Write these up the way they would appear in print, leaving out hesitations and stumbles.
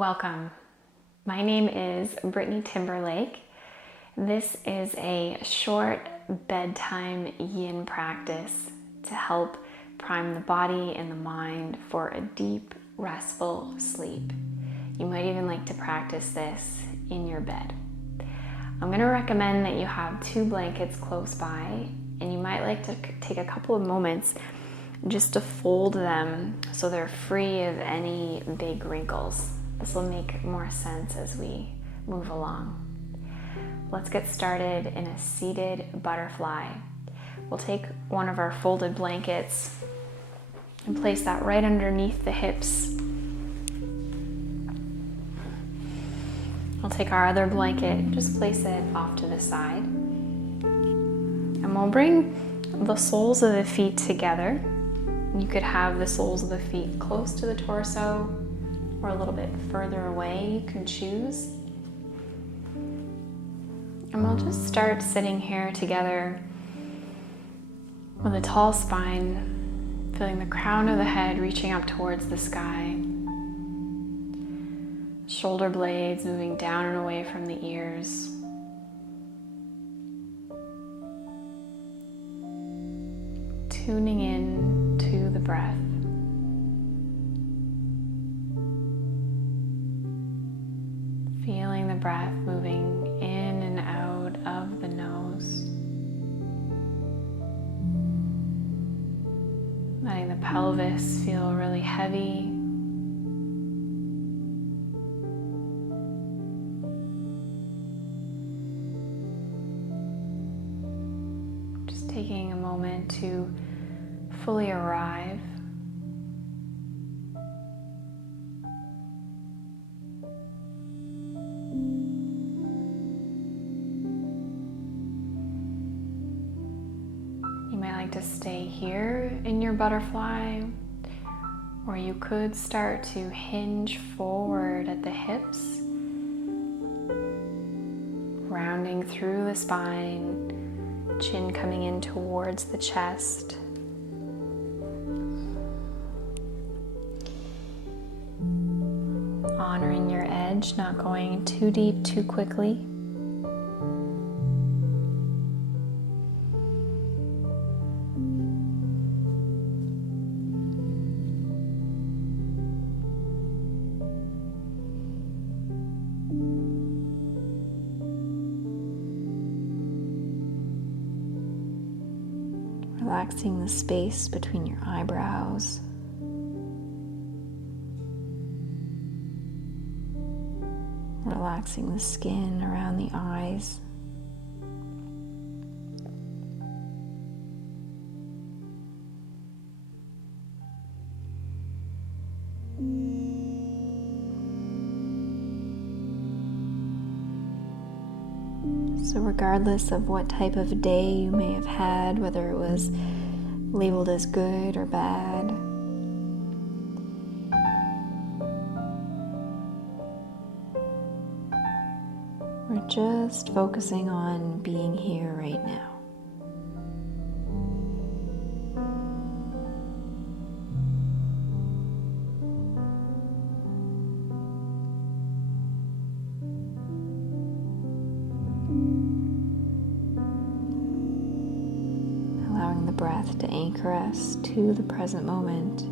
Welcome. My name is Brittany Timberlake. This is a short bedtime yin practice to help prime the body and the mind for a deep, restful sleep. You might even like to practice this in your bed. I'm going to recommend that you have 2 blankets close by, and you might like to take a couple of moments just to fold them so they're free of any big wrinkles. This will make more sense as we move along. Let's get started in a seated butterfly. We'll take one of our folded blankets and place that right underneath the hips. We'll take our other blanket and just place it off to the side. And we'll bring the soles of the feet together. You could have the soles of the feet close to the torso or a little bit further away, you can choose. And we'll just start sitting here together with a tall spine, feeling the crown of the head reaching up towards the sky. Shoulder blades moving down and away from the ears. Tuning in to the breath. Feeling the breath moving in and out of the nose. Letting the pelvis feel really heavy. Just taking a moment to fully arrive. To stay here in your butterfly, or you could start to hinge forward at the hips, rounding through the spine, chin coming in towards the chest. Honoring your edge, not going too deep too quickly. Relaxing the space between your eyebrows. Relaxing the skin around the eyes. So regardless of what type of day you may have had, whether it was labeled as good or bad, we're just focusing on being here right now. Breath to anchor us to the present moment.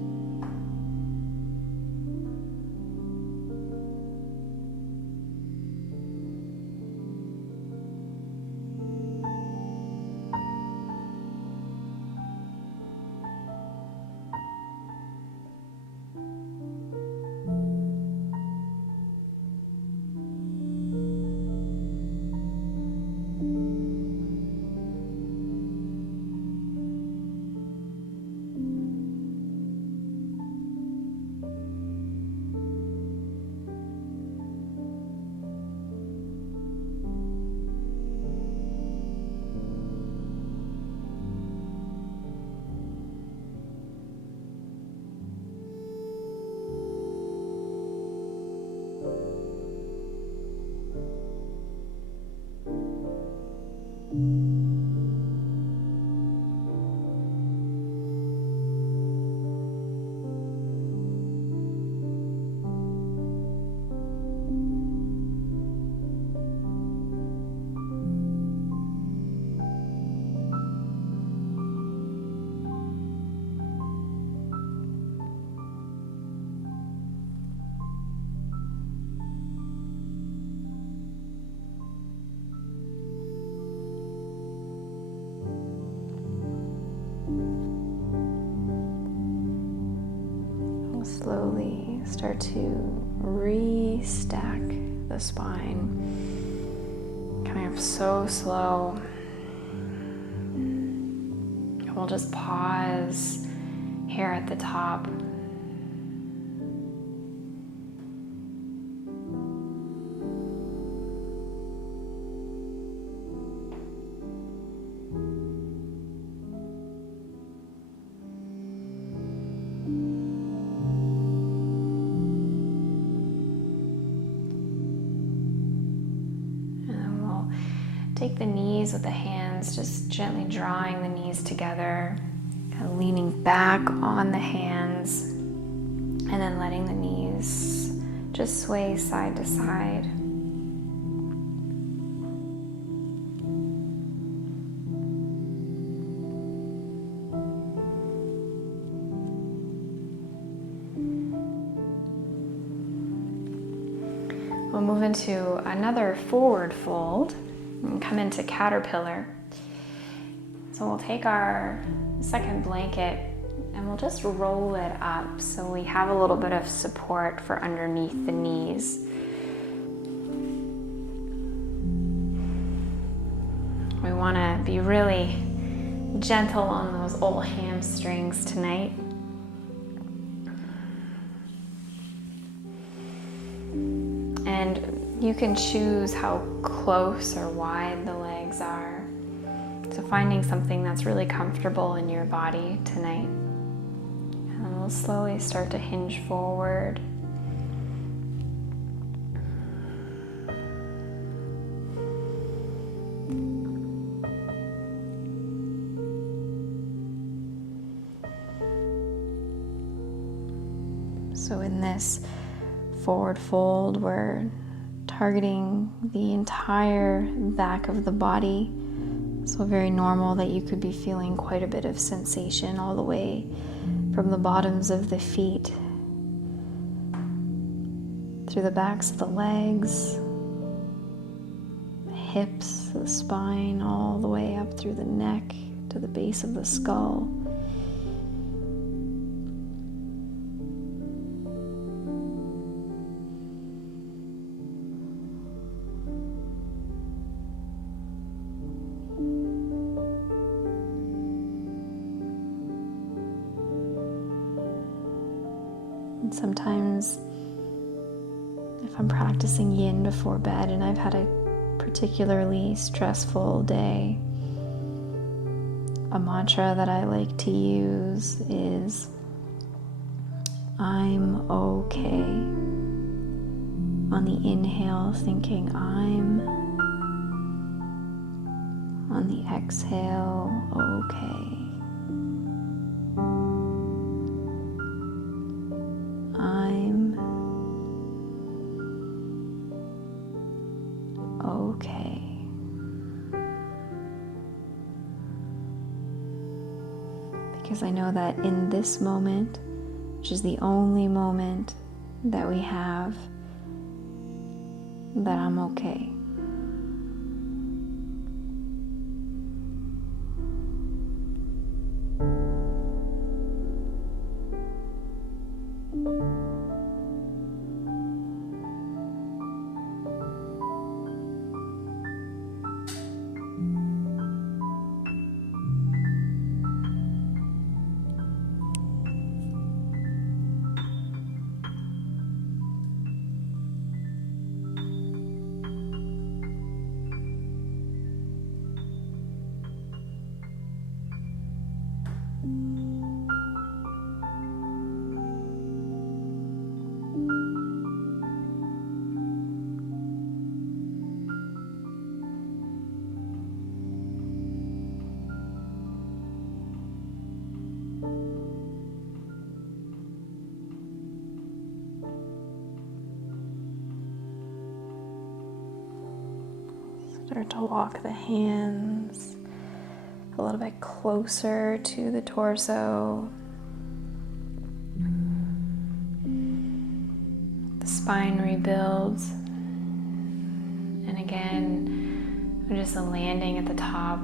start to re-stack the spine. Coming up so slow. And we'll just pause here at the top. Take the knees with the hands, just gently drawing the knees together, kind of leaning back on the hands, and then letting the knees just sway side to side. We'll move into another forward fold and come into caterpillar. So we'll take our second blanket and we'll just roll it up so we have a little bit of support for underneath the knees. We want to be really gentle on those old hamstrings tonight. And you can choose how close or wide the legs are. So finding something that's really comfortable in your body tonight. And then we'll slowly start to hinge forward. So in this forward fold, we're targeting the entire back of the body. So very normal that you could be feeling quite a bit of sensation all the way from the bottoms of the feet, through the backs of the legs, the hips, the spine, all the way up through the neck to the base of the skull. Sometimes if I'm practicing yin before bed and I've had a particularly stressful day, a mantra that I like to use is, I'm okay. On the inhale, thinking I'm. On the exhale, okay. I'm okay. Because I know that in this moment, which is the only moment that we have, that I'm okay. Start to walk the hands a little bit closer to the torso. The spine rebuilds. And again, just a landing at the top,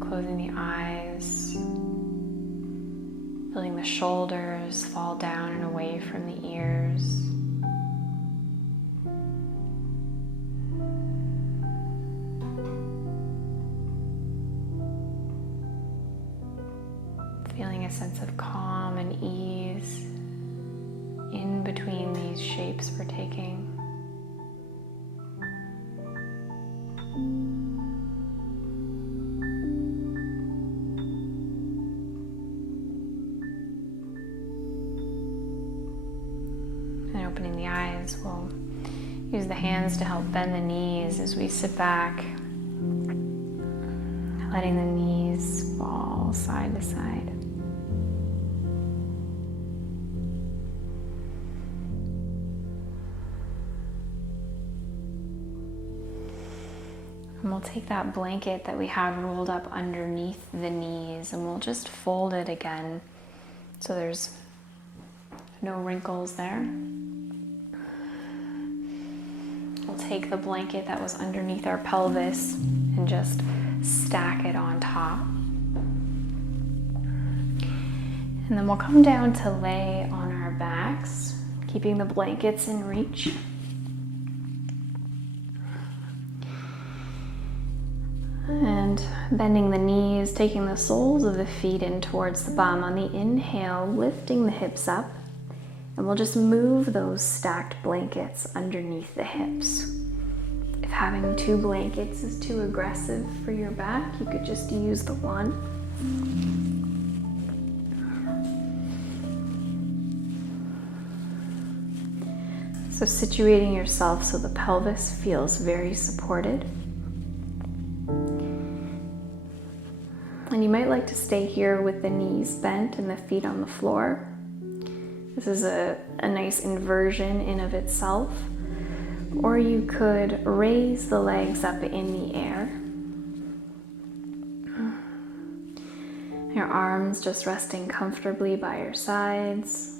closing the eyes. Feeling the shoulders fall down and away from the ears. Feeling a sense of calm and ease in between these shapes we're taking. And opening the eyes, we'll use the hands to help bend the knees as we sit back, letting the knees fall side to side. And we'll take that blanket that we have rolled up underneath the knees and we'll just fold it again so there's no wrinkles there. We'll take the blanket that was underneath our pelvis and just stack it on top. And then we'll come down to lay on our backs, keeping the blankets in reach. And bending the knees, taking the soles of the feet in towards the bum. On the inhale, lifting the hips up. And we'll just move those stacked blankets underneath the hips. If having 2 blankets is too aggressive for your back, you could just use the one. So situating yourself so the pelvis feels very supported. And you might like to stay here with the knees bent and the feet on the floor. This is a nice inversion in of itself. Or you could raise the legs up in the air. Your arms just resting comfortably by your sides.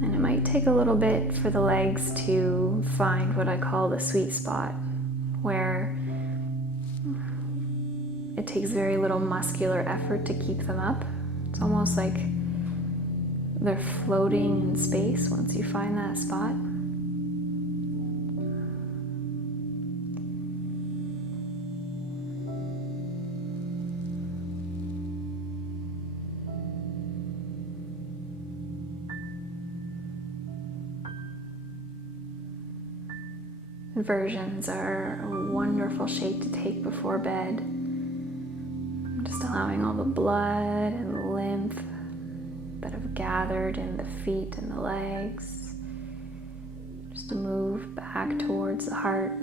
And it might take a little bit for the legs to find what I call the sweet spot, where it takes very little muscular effort to keep them up. It's almost like they're floating in space once you find that spot. Inversions are a wonderful shape to take before bed. Just allowing all the blood and lymph that have gathered in the feet and the legs just to move back towards the heart.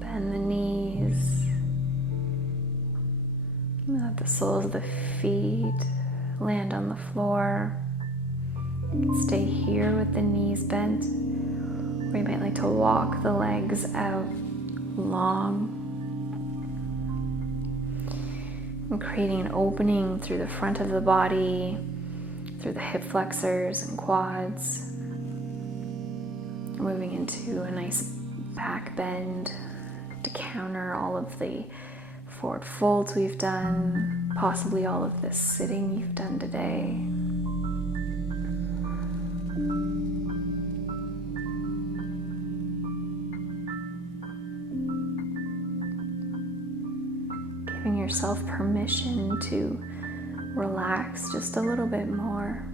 Bend the knees. Let the soles of the feet land on the floor. You can stay here with the knees bent, or you might like to walk the legs out long and creating an opening through the front of the body, through the hip flexors and quads, moving into a nice back bend to counter all of the forward folds we've done, possibly all of this sitting you've done today. Giving yourself permission to relax just a little bit more.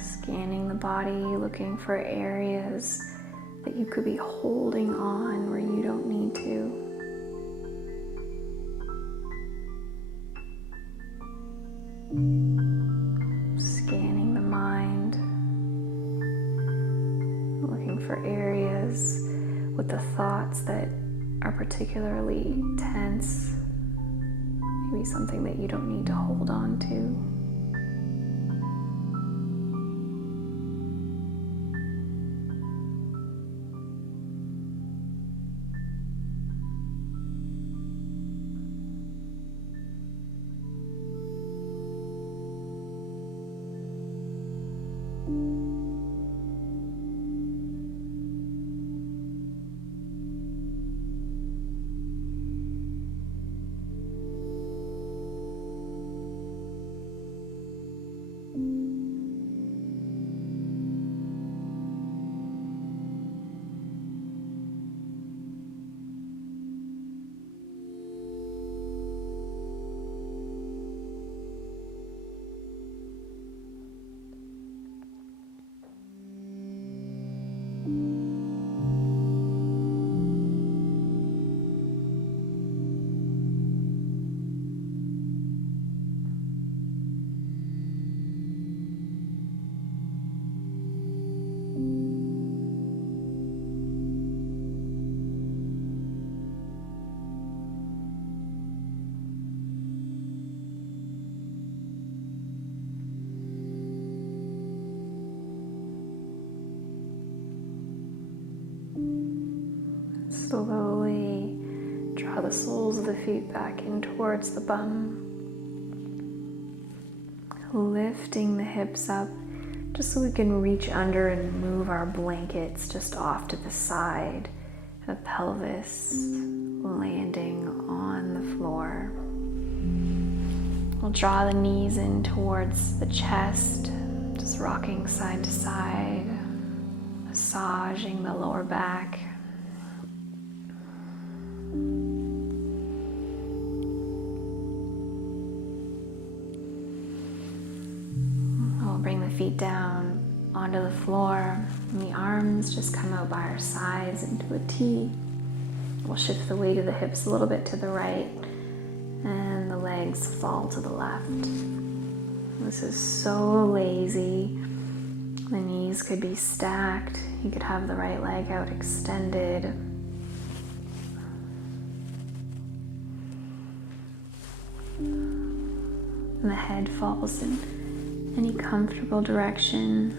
Scanning the body, looking for areas that you could be holding on where you don't need to. Scanning the mind, looking for areas with the thoughts that are particularly tense, maybe something that you don't need to hold on to. Slowly draw the soles of the feet back in towards the bum. Lifting the hips up just so we can reach under and move our blankets just off to the side. The pelvis landing on the floor. We'll draw the knees in towards the chest, just rocking side to side, massaging the lower back. Bring the feet down onto the floor, and the arms just come out by our sides into a T. We'll shift the weight of the hips a little bit to the right, and the legs fall to the left. This is so lazy. The knees could be stacked. You could have the right leg out extended. And the head falls in any comfortable direction.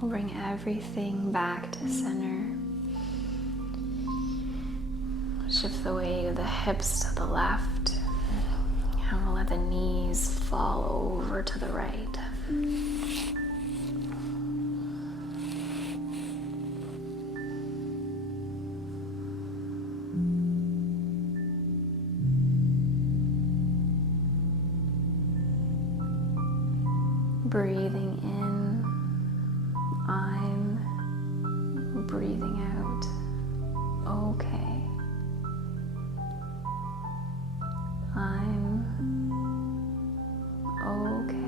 We'll bring everything back to center. Shift the weight of the hips to the left. And we'll let the knees fall over to the right. Breathing in, I'm breathing out. Okay. I'm okay.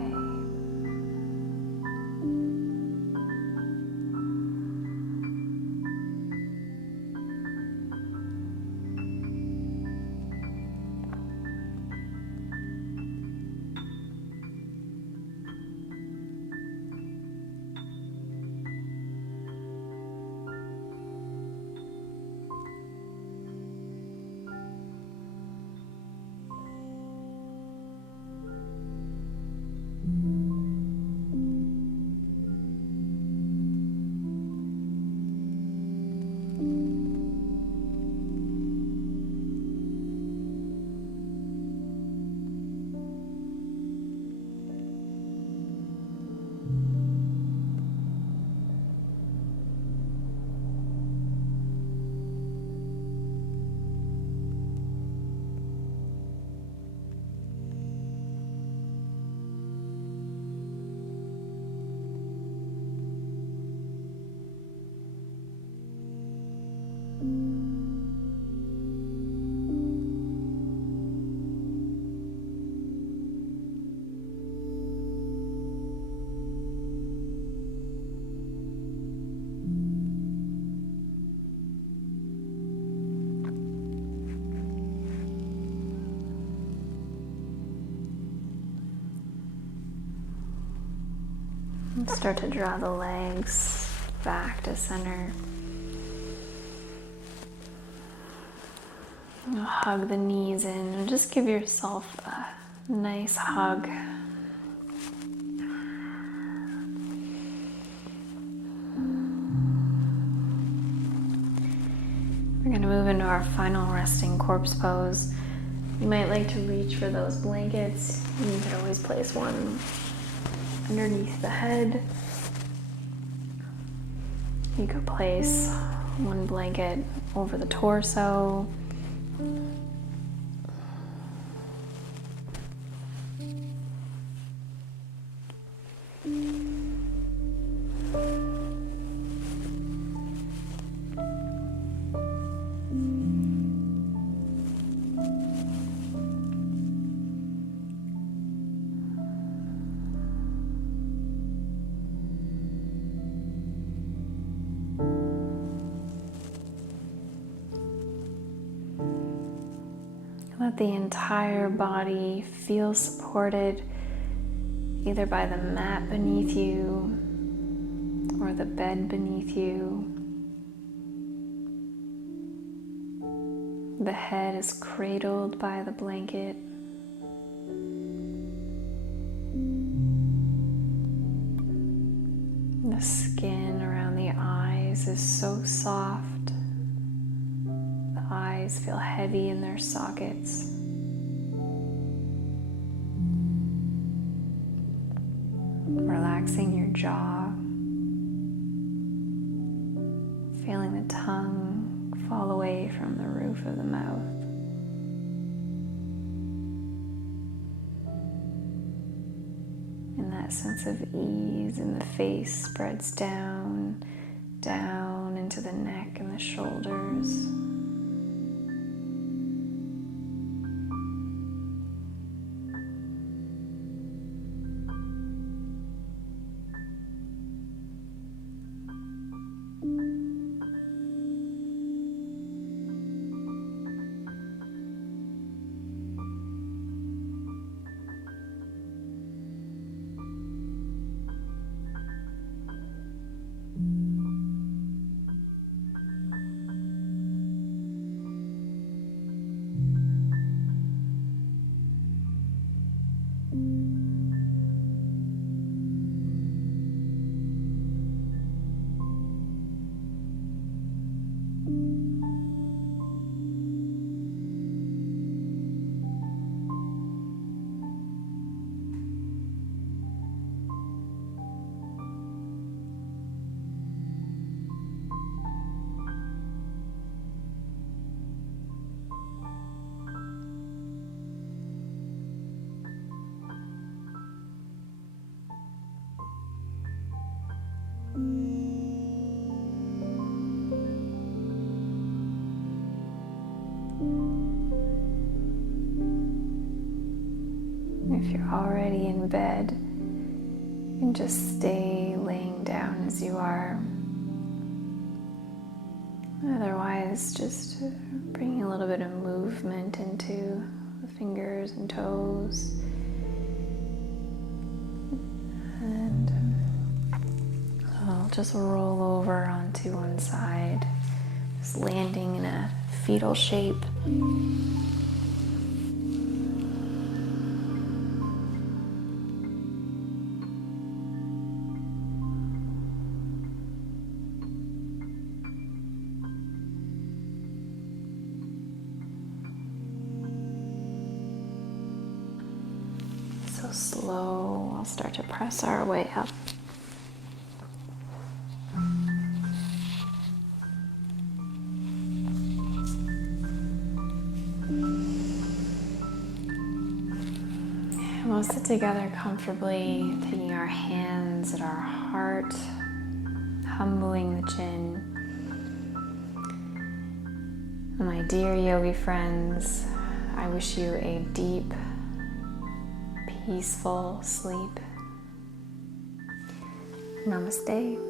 And start to draw the legs back to center. Hug the knees in and just give yourself a nice hug. We're going to move into our final resting corpse pose. You might like to reach for those blankets. You could always place one underneath the head. You could place one blanket over the torso. Let the entire body feel supported either by the mat beneath you or the bed beneath you. The head is cradled by the blanket. The skin around the eyes is so soft. The eyes feel heavy in their sockets. Relaxing your jaw. Feeling the tongue fall away from the roof of the mouth. And that sense of ease in the face spreads down, down into the neck and the shoulders. If you're already in bed, you can just stay laying down as you are. Otherwise, just bringing a little bit of movement into the fingers and toes. And I'll just roll over onto one side, just landing in a fetal shape. So slow, I'll start to press our way up. We'll sit together comfortably, taking our hands at our heart, humbling the chin. My dear yogi friends, I wish you a deep, peaceful sleep. Namaste.